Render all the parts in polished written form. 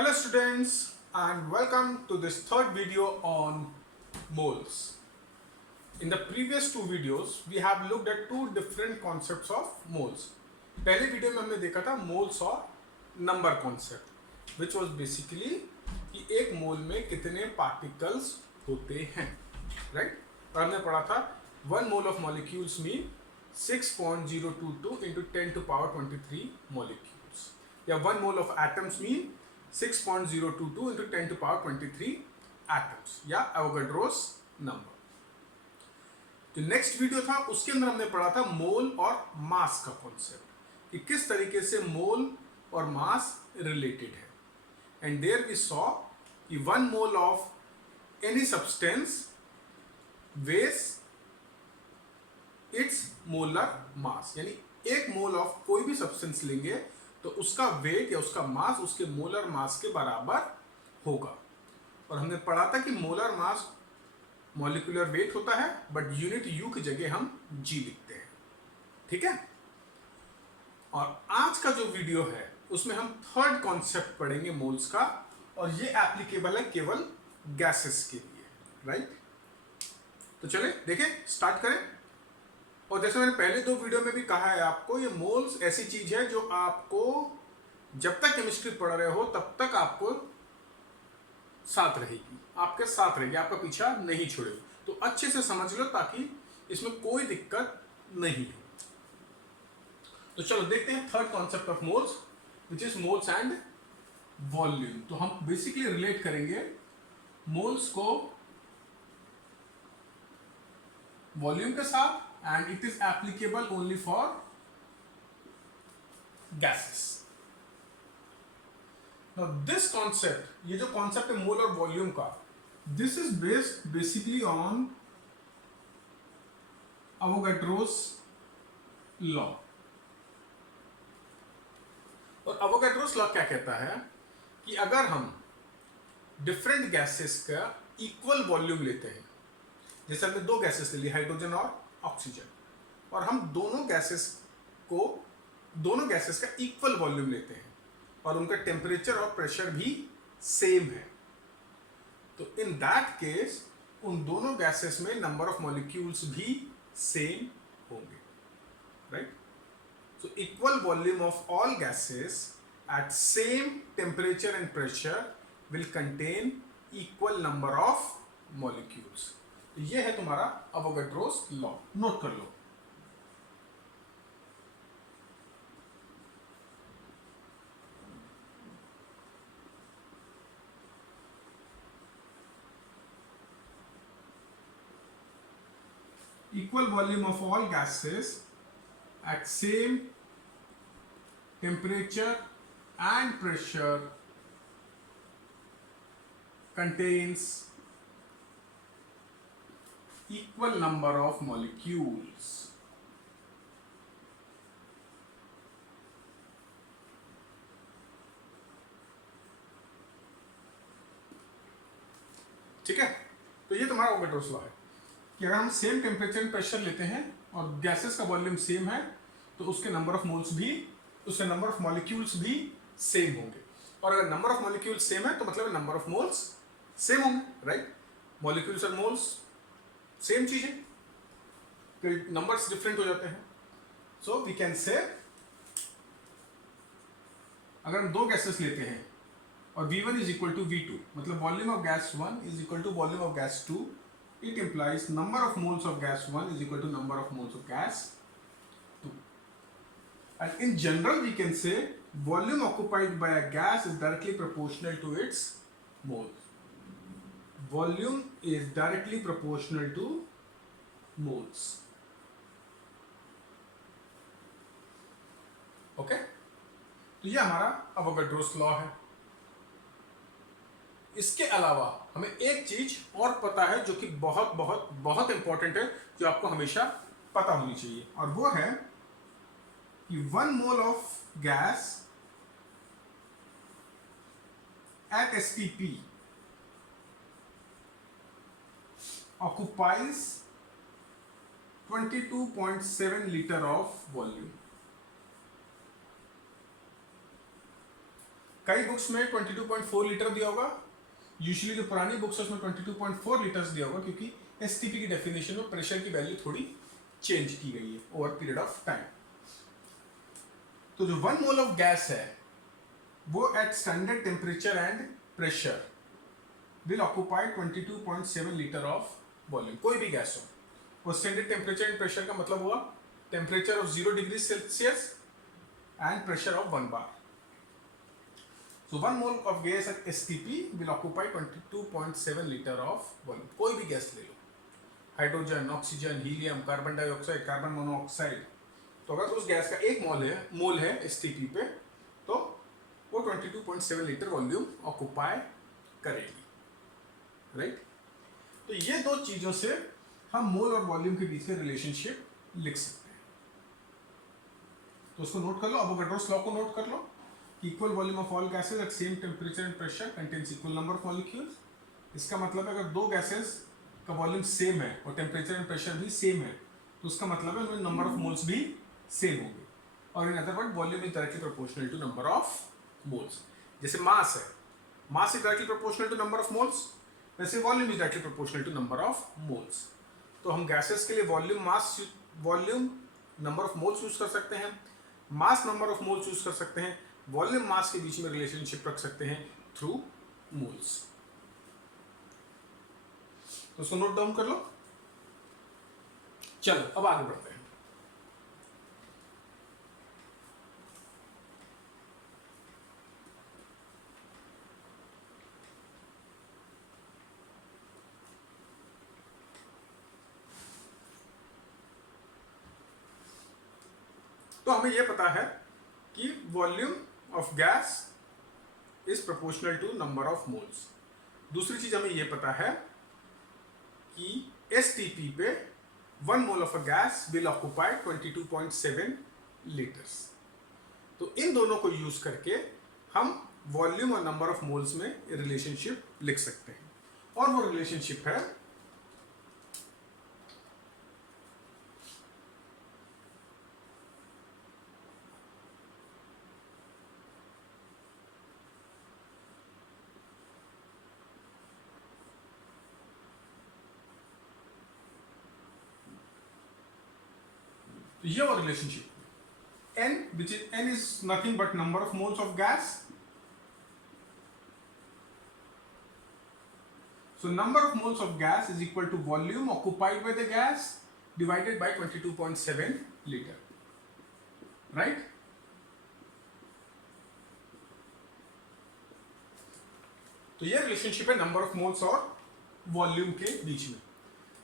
Hello students and welcome to this third video on moles. In the previous two videos we have looked at two different concepts of moles. पहले video में हमने देखा था moles और number concept which was basically कि एक मोल में कितने पार्टिकल्स होते हैं, राइट? और हमने पढ़ा था 1 mole of molecules mean 6.022 into 10 to power 23 molecules या 1 mole of atoms mean 6.022 into 10 to power 23 atoms या एवोगाड्रोस नंबर। जो नेक्स्ट वीडियो था उसके अंदर हमने पढ़ा था मोल और मास का कॉन्सेप्ट कि किस तरीके से मोल और मास रिलेटेड है। एंड देयर वी सॉ कि 1 mole of any substance ways it's molar mass, यानी एक मोल ऑफ कोई भी सब्सटेंस लेंगे तो उसका वेट या उसका मास उसके मोलर मास के बराबर होगा। और हमने पढ़ा था कि मोलर मास मॉलिक्यूलर वेट होता है बट यूनिट यू की जगह हम जी लिखते हैं, ठीक है। और आज का जो वीडियो है उसमें हम थर्ड कॉन्सेप्ट पढ़ेंगे मोल्स का, और ये एप्लीकेबल है केवल गैसेस के लिए, राइट? तो चले देखें, स्टार्ट करें। और जैसे मैंने पहले दो वीडियो में भी कहा है आपको, ये मोल्स ऐसी चीज है जो आपको जब तक केमिस्ट्री पढ़ रहे हो तब तक आपको साथ रहेगी, आपके साथ रहेगी, आपका पीछा नहीं छोड़ेगी। तो अच्छे से समझ लो ताकि इसमें कोई दिक्कत नहीं हो। तो चलो देखते हैं third concept of moles which is moles and volume. तो हम बेसिकली रिलेट करेंगे मोल्स को वॉल्यूम के साथ, and it is applicable only for gases. Now this concept, ये जो concept है मोल और वॉल्यूम का, this is based basically on Avogadro's law. और Avogadro's law क्या कहता है कि अगर हम डिफरेंट गैसेस का इक्वल वॉल्यूम लेते हैं, जैसे हमने दो गैसेस ले ली, हाइड्रोजन और ऑक्सीजन, और हम दोनों गैसेस का इक्वल वॉल्यूम लेते हैं और उनका टेम्परेचर और प्रेशर भी सेम है, तो इन दैट केस उन दोनों गैसेस में नंबर ऑफ मॉलिक्यूल्स भी सेम होंगे, right? So equal volume of all gases at same temperature and pressure will contain equal number of molecules. ये है तुम्हारा अवोगाड्रोस लॉ, नोट कर लो। Equal volume of all gases at same temperature and pressure contains equal number of molecules. ठीक है, तो ये तुम्हारा अवोगाड्रोस लॉ है कि अगर हम सेम टेम्परेचर एंड प्रेशर लेते हैं और गैसेस का वॉल्यूम सेम है तो उसके नंबर ऑफ मोल्स भी, उसके नंबर ऑफ मॉलिक्यूल्स भी सेम होंगे। और अगर नंबर ऑफ मॉलिक्यूल्स सेम है तो मतलब नंबर ऑफ मोल्स सेम होंगे, राइट? मॉलिक्यूल्स और मोल्स सेम चीज है, फिर नंबर्स डिफरेंट हो जाते हैं। सो वी कैन से अगर हम दो गैसेस लेते हैं और V1 is equal to V2, मतलब volume of gas 1 is equal to volume of gas 2, it implies number of moles of gas 1 is equal to number of moles of gas 2। And in general we can say volume occupied by a gas is directly proportional to its moles. Volume is directly proportional to moles. Okay? तो ये हमारा अवोगाड्रोस law है। इसके अलावा हमें एक चीज और पता है जो कि बहुत बहुत बहुत इंपॉर्टेंट है, जो आपको हमेशा पता होनी चाहिए, और वो है कि 1 mole of gas at STP occupies 22.7 liter of volume. कई बुक्स में 22.4 लीटर दिया होगा, यूजुअली जो पुरानी बुक्स है उसमें 22.4 लीटर्स दिया होगा, क्योंकि एसटीपी की डेफिनेशन में प्रेशर की वैल्यू थोड़ी चेंज की गई है ओवर पीरियड ऑफ टाइम। तो जो 1 मोल ऑफ गैस है वो at standard temperature and pressure will occupy 22.7 litre of volume. कोई भी गैस हो, और स्टैंडर्ड टेम्परेचर एंड प्रेशर का मतलब हुआ temperature of 0 degree Celsius and pressure of 1 bar. So 1 mole of gas at STP will occupy 22.7 liter of volume. कोई भी gas ले लो, hydrogen, oxygen, helium, carbon dioxide, carbon monoxide, तो अगर उस गैस का एक मोल है STP पे, तो वो 22.7 लीटर वॉल्यूम ऑक्यूपाई करेगी, राइट। तो ये दो चीजों से हम मोल और वॉल्यूम के बीच में रिलेशनशिप लिख सकते हैं। तो उसको नोट कर लो, अवोगाड्रोस लॉ को नोट कर लो। Equal volume of all gases at same temperature and pressure contains equal number of molecules. इसका मतलब है अगर दो गैसेस का वॉल्यूम सेम है और टेम्परेचर एंड प्रेशर भी सेम है, तो उसका मतलब है उनमें नंबर ऑफ मोल्स भी सेम होंगे। और in other word volume is directly proportional to number of moles. जैसे मास है, mass is directly proportional to number of moles, वैसे volume is directly proportional to number of moles. तो हम gases के लिए volume number of moles use कर सकते हैं, mass number of moles use कर सकते हैं, वॉल्यूम मास के बीच में रिलेशनशिप रख सकते हैं थ्रू मोल्स। तो उसको नोट डाउन कर लो। चलो अब आगे बढ़ते हैं। तो हमें यह पता है कि volume of gas is proportional to number of moles. दूसरी चीज हमें यह पता है कि एसटीपी पे 1 mole of a gas will occupy 22.7 litres. तो इन दोनों को यूज करके हम वॉल्यूम और नंबर ऑफ मोल्स में रिलेशनशिप लिख सकते हैं, और वो रिलेशनशिप है ये वो relationship n, which is n is nothing but number of moles of gas. So number of moles of gas is equal to volume occupied by the gas divided by 22.7 liter, right? तो ये relationship है number of moles और volume के बीच में।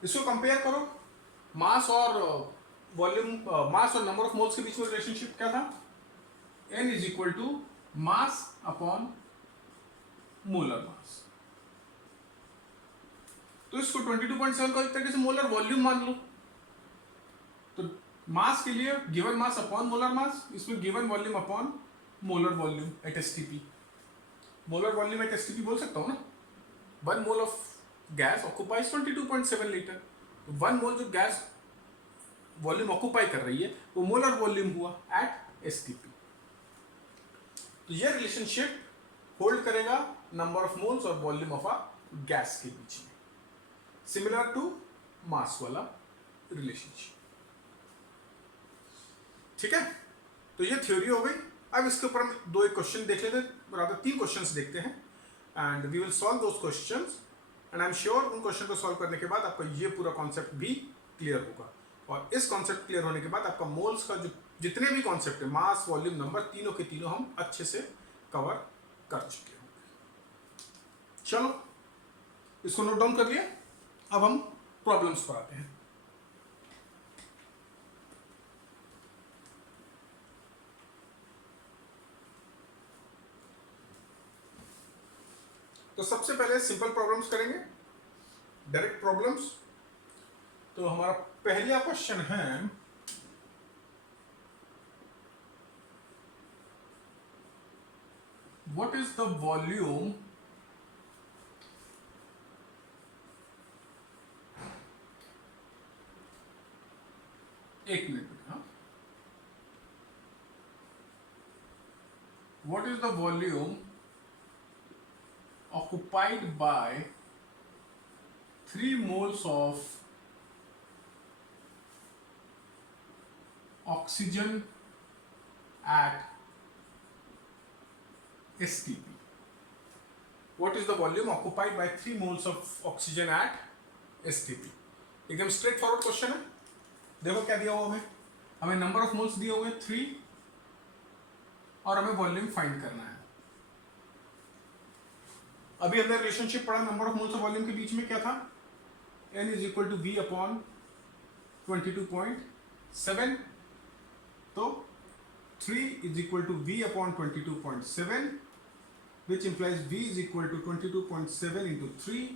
इसको compare करो, मास और वॉल्यूम, मास और नंबर ऑफ मोल्स के बीच में रिलेशनशिप क्या था? n is equal to mass upon molar mass. तो इसको 22.7 को एक तरीके से मोलर वॉल्यूम मान लो। तो मास के लिए given mass upon molar mass, इसमें given volume upon molar volume at STP. Molar volume at STP बोल सकता हूं ना। 1 mole of gas occupies 22.7 litre. तो 1 मोल जो गैस वॉल्यूम ऑक्यूपाई कर रही है वो मोलर वॉल्यूम हुआ एट एसटीपी। तो ये रिलेशनशिप होल्ड करेगा नंबर ऑफ मोल्स और वॉल्यूम ऑफ अ गैस के बीच में, सिमिलर टू मास वाला रिलेशनशिप। ठीक है, तो ये थ्योरी हो गई। अब इसके ऊपर हम दो एक क्वेश्चन देख लेते हैं, बराबर 3 क्वेश्चंस देखते हैं, and we will solve those questions, and I am sure उन क्वेश्चन को सॉल्व करने के बाद आपका ये पूरा कॉन्सेप्ट भी क्लियर होगा। और इस कॉन्सेप्ट क्लियर होने के बाद आपका मोल्स का जो जितने भी कॉन्सेप्ट है, मास, वॉल्यूम, नंबर, तीनों के तीनों हम अच्छे से कवर कर चुके होंगे। चलो इसको नोट डाउन कर लिया। अब हम प्रॉब्लम्स पर आते हैं। तो सबसे पहले सिंपल प्रॉब्लम्स करेंगे, डायरेक्ट प्रॉब्लम्स। तो हमारा पहला क्वेश्चन है, व्हाट इज द वॉल्यूम एक मिनट, हाँ, what is the volume occupied by 3 moles of oxygen at STP. What is the volume occupied by 3 moles of oxygen at STP? एकदम straight forward question है. देखो क्या दिया हुआ हमें नंबर ऑफ मोल्स दिए हुए 3 और हमें वॉल्यूम फाइंड करना है. अभी हमने रिलेशनशिप पढ़ा नंबर ऑफ मोल्स और वॉल्यूम के बीच में क्या था, n is equal to v upon 22.7. तो 3 is equal to v upon 22.7 which implies v is equal to 22.7 into 3.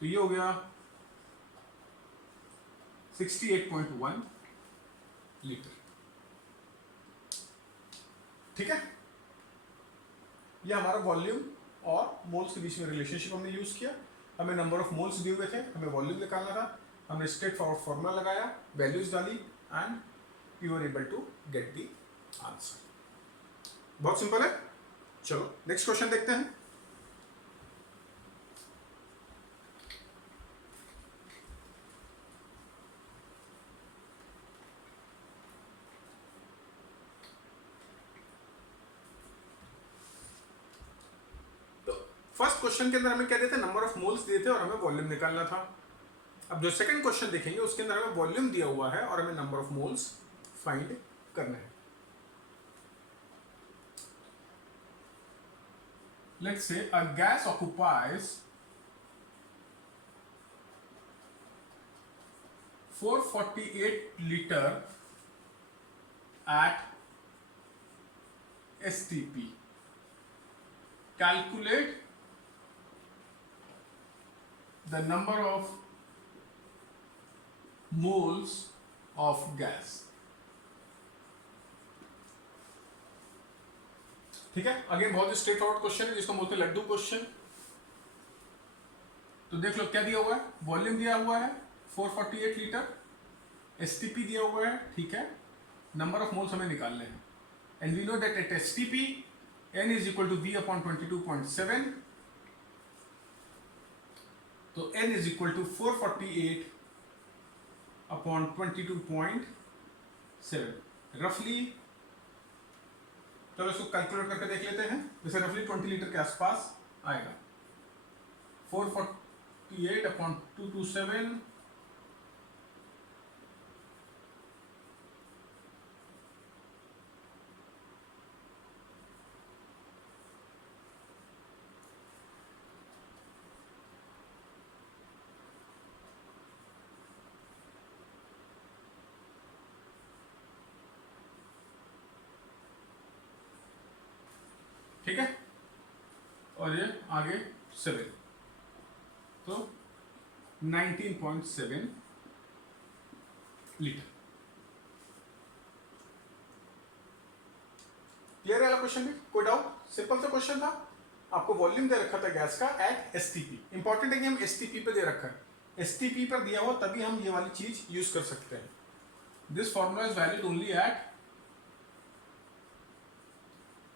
तो ये हो गया 68.1 लीटर. ठीक है, ये हमारा वॉल्यूम और मोल्स के बीच में रिलेशनशिप हमने यूज किया. हमें नंबर ऑफ मोल्स दिए हुए थे, हमें वॉल्यूम निकालना था. हमने स्ट्रेट फॉरवर्ड फॉर्मूला लगाया, वैल्यूज डाली and you are able to get the answer. बहुत सिंपल है. चलो नेक्स्ट क्वेश्चन देखते हैं. फर्स्ट क्वेश्चन के अंदर हमें क्या दिए थे, नंबर ऑफ मोल्स दिए थे और हमें वॉल्यूम निकालना था. अब जो सेकंड क्वेश्चन देखेंगे उसके अंदर हमें वॉल्यूम दिया हुआ है और हमें नंबर ऑफ मोल्स फाइंड करने हैं. Let's say a gas occupies 448 litre at STP. Calculate the number of moles of gas. ठीक है, अगेन बहुत स्ट्रेट फॉरवर्ड क्वेश्चन है जिसको बोलते हैं लड्डू क्वेश्चन. तो देख लो क्या दिया हुआ है, वॉल्यूम दिया हुआ है 448 लीटर, एसटीपी दिया हुआ है. ठीक है, नंबर ऑफ मोल्स हमें निकालने हैं and we know that at STP n is equal to v upon 22.7. तो n is equal to 448 upon 22.7. रफली चलो इसको कैलकुलेट करके देख लेते हैं. जैसे रफली 20 लीटर के आसपास आएगा. 448 अपॉन 227 ठीक है, और ये आगे 7 तो 19.7 लीटर. क्लियर है क्वेश्चन में, कोई डाउट? सिंपल सा क्वेश्चन था. आपको वॉल्यूम दे रखा था गैस का एट एसटीपी. इंपॉर्टेंट है कि हम एसटीपी पे दे रखा है. एसटीपी पर दिया हुआ तभी हम ये वाली चीज यूज कर सकते हैं. This formula is valid only at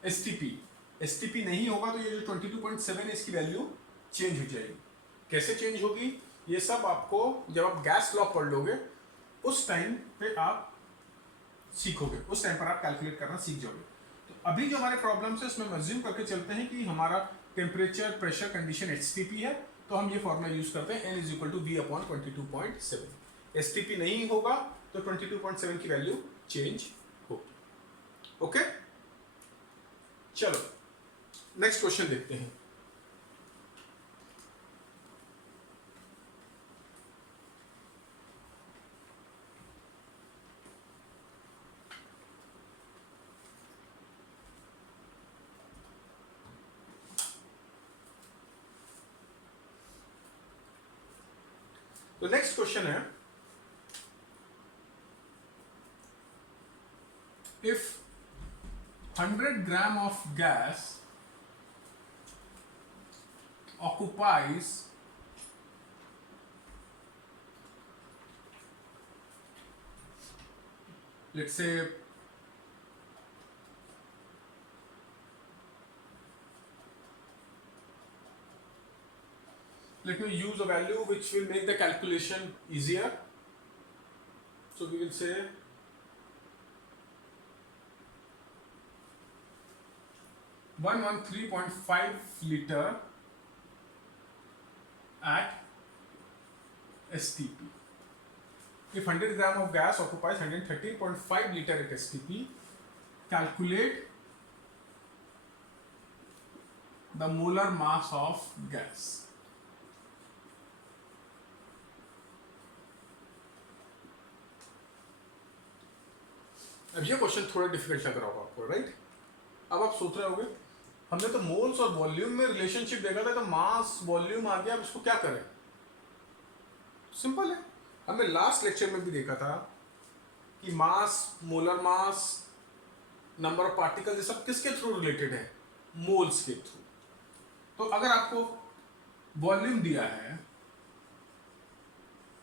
STP. STP नहीं होगा तो ये जो 22.7 है इसकी वैल्यू चेंज हो जाएगी. कैसे चेंज होगी ये सब आपको जब आप गैस लॉ पढ़ लोगे उस टाइम पे आप सीखोगे, उस टाइम पर आप कैलकुलेट करना सीख जाओगे. तो अभी जो हमारे प्रॉब्लम्स है उसमें अज्यूम करके चलते हैं कि हमारा टेम्परेचर प्रेशर कंडीशन एसटीपी है तो हम ये फॉर्मूला यूज करते हैं n is equal to v upon 22.7. STP नहीं होगा तो 22.7 की वैल्यू चेंज होगी. ओके, चलो नेक्स्ट क्वेश्चन देखते हैं. तो नेक्स्ट क्वेश्चन है, if 100 gram of gas occupies let's say 1 let me use a value which will make the calculation easier. So we will say 113.5 liter at STP. If 100 gram of gas occupies 113.5 liter at STP, calculate the molar mass of gas. अब ये question थोड़ा difficult लग रहा होगा आपको, right? अब आप सोच रहे होगे हमने तो मोल्स और वॉल्यूम में रिलेशनशिप देखा था, तो मास वॉल्यूम आ गया, अब इसको क्या करें? सिंपल है, हमने लास्ट लेक्चर में भी देखा था कि mass, molar mass, number of particle, ये सब किसके थ्रू रिलेटेड है? मोल्स के थ्रू। तो अगर आपको वॉल्यूम दिया है,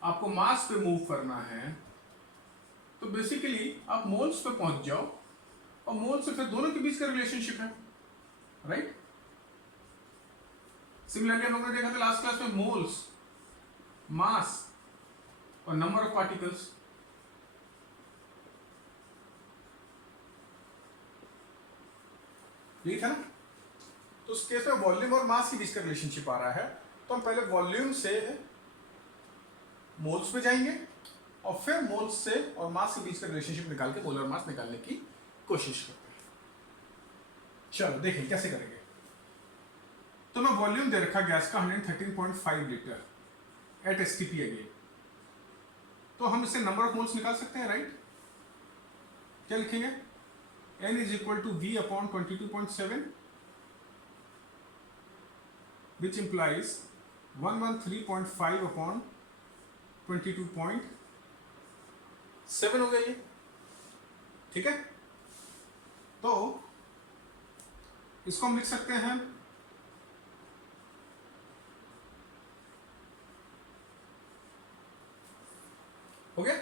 आपको मास पे मूव करना है, तो बेसिकली आप मोल्स पे पहुंच जाओ और मोल्स से फिर दोनों के बीच का रिलेशनशिप है, राइट? सिमिलरली हम लोगों ने देखा था लास्ट क्लास में मोल्स, मास और नंबर ऑफ पार्टिकल्स। यही था ना? तो उस केस में वॉल्यूम और मास के बीच का रिलेशनशिप आ रहा है, तो हम पहले वॉल्यूम से मोल्स पे जाएंगे और फिर मोल्स से और मास के बीच का रिलेशनशिप निकाल के मोलर मास निकालने की कोशिश करते हैं। चलो देखें कैसे करेंगे। तो मैं वॉल्यूम दे रखा गैस का 113.5 लीटर एट एसटीपी अगेन, तो हम इससे नंबर ऑफ मोल्स निकाल सकते हैं, राइट? क्या लिखेंगे? n is equal to v upon 22.7, which implies 113.5 upon 22.7 हो गया ये, ठीक है? तो इसको हम लिख सकते हैं हो गया?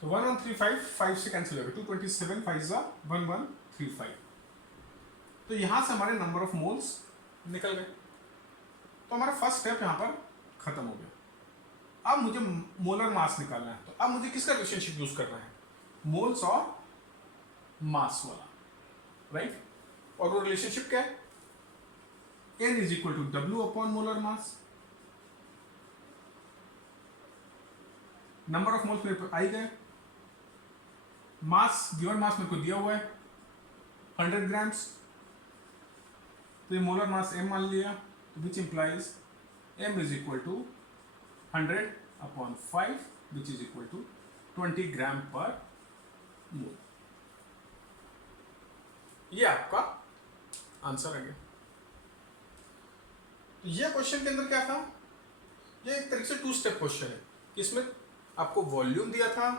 तो 1135 5 से कैंसिल हो गया, 227 5 जा 1135। तो यहां से हमारे नंबर ऑफ मोल्स निकल गए, तो हमारा फर्स्ट स्टेप यहां पर खत्म हो गया। अब मुझे मोलर मास निकालना है, तो अब मुझे किसका रिलेशनशिप यूज करना है? मोल्स और मास वाला, राइट? और वो रिलेशनशिप क्या है? n is equal to W upon molar mass. Number of moles मेरे आ ही गए, मास, गिवन मास मेरे को दिया हुआ है 100 ग्राम्स, तो ये मोलर मास m मान लिया, which implies m is equal to 100 upon 5 which is equal to 20 gram per mole. ये आपका आंसर आ गया। तो ये क्वेश्चन के अंदर क्या था? ये एक तरीके से 2 स्टेप क्वेश्चन है। इसमें आपको वॉल्यूम दिया था,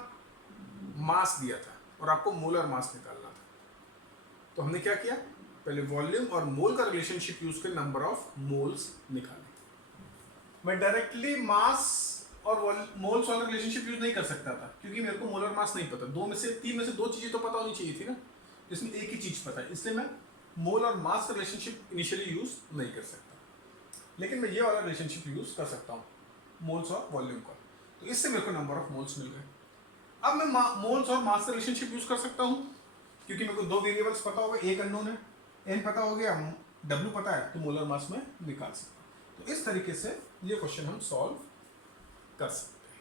मास दिया था और आपको मोलर मास निकालना था। तो हमने क्या किया? पहले वॉल्यूम और मोल का रिलेशनशिप यूज कर नंबर ऑफ मोल्स निकाले। मैं डायरेक्टली मास और मोल्स वाला रिलेशनशिप यूज नहीं कर सकता था, क्योंकि मेरे को मोलर मास नहीं पता। 3 में से 2 चीजें तो पता होनी चाहिए थी ना, जिसमें एक ही चीज पता है, इसलिए मैं मोल और मास का रिलेशनशिप इनिशियली यूज नहीं कर सकता। लेकिन मैं ये वाला रिलेशनशिप यूज कर सकता हूँ, मोल्स और वॉल्यूम का। तो इससे मेरे को नंबर ऑफ मोल्स मिल गए। अब मैं मोल्स और मास का रिलेशनशिप यूज कर सकता हूँ, क्योंकि मेरे को 2 वेरिएबल्स पता होगा, एक अननोन है, n पता हो गया, w पता है, तो मोलर मास में निकाल सकता हूँ। तो इस तरीके से ये क्वेश्चन हम सॉल्व कर सकते हैं,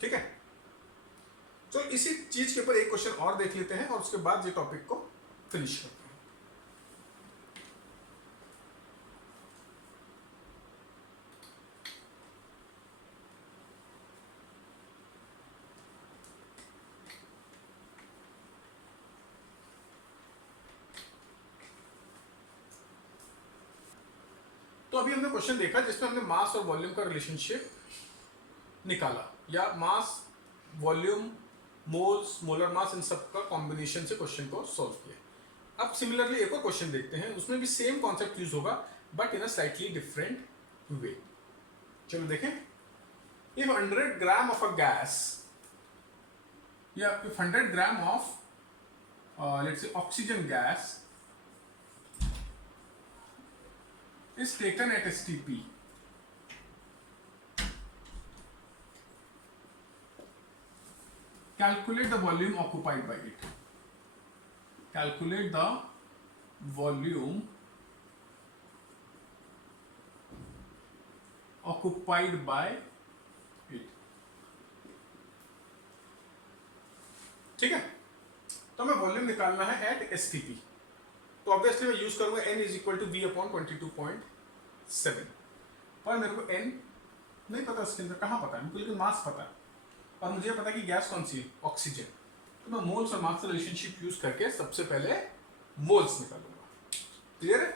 ठीक है? तो इसी चीज के ऊपर एक क्वेश्चन और देख लेते हैं और उसके बाद ये टॉपिक को फिनिश करते हैं। तो अभी हमने क्वेश्चन देखा जिसमें हमने मास और वॉल्यूम का रिलेशनशिप निकाला, या मास, वॉल्यूम, मोल्स, मोलर मास, इन सब का कॉम्बिनेशन से क्वेश्चन को सॉल्व किया। अब सिमिलरली एक और क्वेश्चन देखते हैं, उसमें भी सेम कॉन्सेप्ट यूज होगा but in a slightly different way. चलो देखें। if 100 gram of a gas, if 100 gram of let's say oxygen gas is taken at STP, calculate the volume occupied by it. Calculate the volume occupied by it. ठीक है, तो हमें volume निकालना है at STP। तो obviously मैं use करूंगा n is equal to V/22.7, पर मेरे को n नहीं पता इसके अंदर कहाँ पता है, लेकिन मास पता है और मुझे पता है कि गैस कौन सी है, ऑक्सीजन। तो मैं मोल्स और मास का रिलेशनशिप यूज करके सबसे पहले मोल्स निकालूंगा। क्लियर है?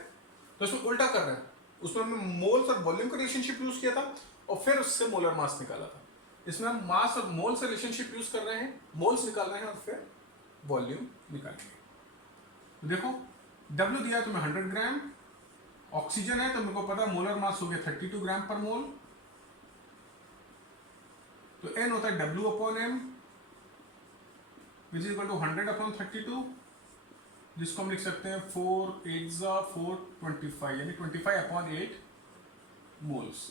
तो इसमें उल्टा कर रहे हैं, उसमें हमने मोल्स और वॉल्यूम का रिलेशनशिप यूज किया था और फिर उससे मोलर मास निकाला था। इसमें हम मास और मोल से रिलेशनशिप यूज कर रहे हैं, मोल्स निकाल रहे हैं और फिर वॉल्यूम निकालेंगे। देखो W दिया तो मैं 100 ग्राम, ऑक्सीजन है तो मेरे को पता है मोलर मास हो गया 32 ग्राम पर मोल, तो N होता है W/M which is equal to 100/32, जिसको हम लिख सकते हैं 4×8=425 यानी 25/8 मोल्स।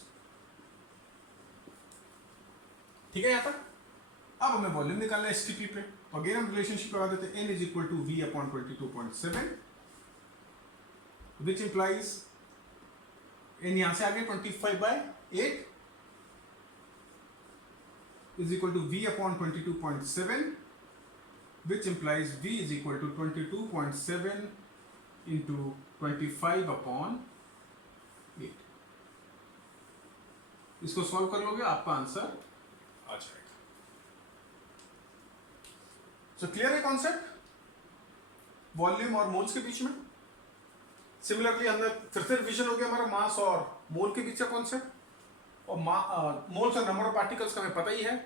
ठीक है यहाँ तक। अब हमें वॉल्यूम निकालना है STP पे, अगेन हम रिलेशनशिप लगा देते हैं N is equal to V/22.7 which implies N यहां से आगे 25/8 is equal to V/22.7 which implies V is equal to 22.7 into 25/8। इसको सॉल्व कर लोगे आपका आंसर आ जाएगा। सो क्लियर है कॉन्सेप्ट वॉल्यूम और मोल्स के बीच में। सिमिलरली हमने फिर से रिवीजन हो गया हमारा मास और मोल के बीच का कॉन्सेप्ट, और मोल्स और नंबर ऑफ पार्टिकल्स का हमें पता ही है,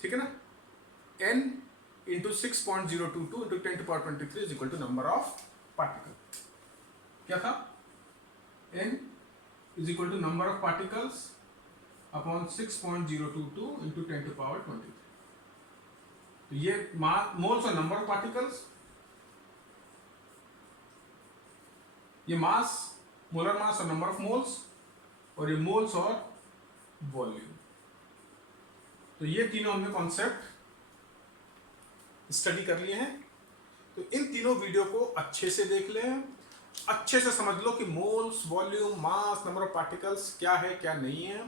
ठीक है ना। n into 6.022 into 10⁻23 is equal to number of particle. क्या था? n is equal to number of particles upon 6.022 into 10⁻23। तो ये मोल्स और नंबर ऑफ पार्टिकल्स, ये मास, मोलर मास और नंबर ऑफ मोल्स, और ये मोल्स और वॉल्यूम। तो ये तीनों हमने कॉन्सेप्ट स्टडी कर लिए हैं। तो इन तीनों वीडियो को अच्छे से देख लें, अच्छे से समझ लो कि moles, volume, mass, number of particles क्या है क्या नहीं है।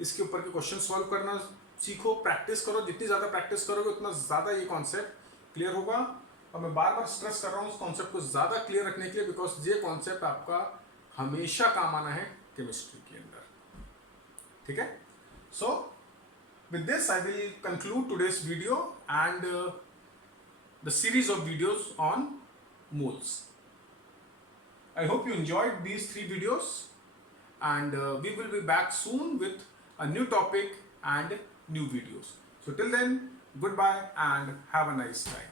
इसके ऊपर के क्वेश्चन सॉल्व करना सीखो, प्रैक्टिस करो। जितनी ज़्यादा प्रैक्टिस करोगे उतना ज़्यादा ये कॉन्सेप्ट क्लियर होगा। और मैं बार बार स्ट्रेस कर रहा हूँ उस कॉन्सेप्ट को ज़्यादा क्लियर रखने के लिए, बिकॉज ये कॉन्सेप्ट आपका हमेशा काम आना है केमिस्ट्री के अंदर। ठीक है? सो with this I will conclude today's video and the series of videos on moles. I hope you enjoyed these 3 videos, and we will be back soon with a new topic and new videos. So till then, goodbye and have a nice time.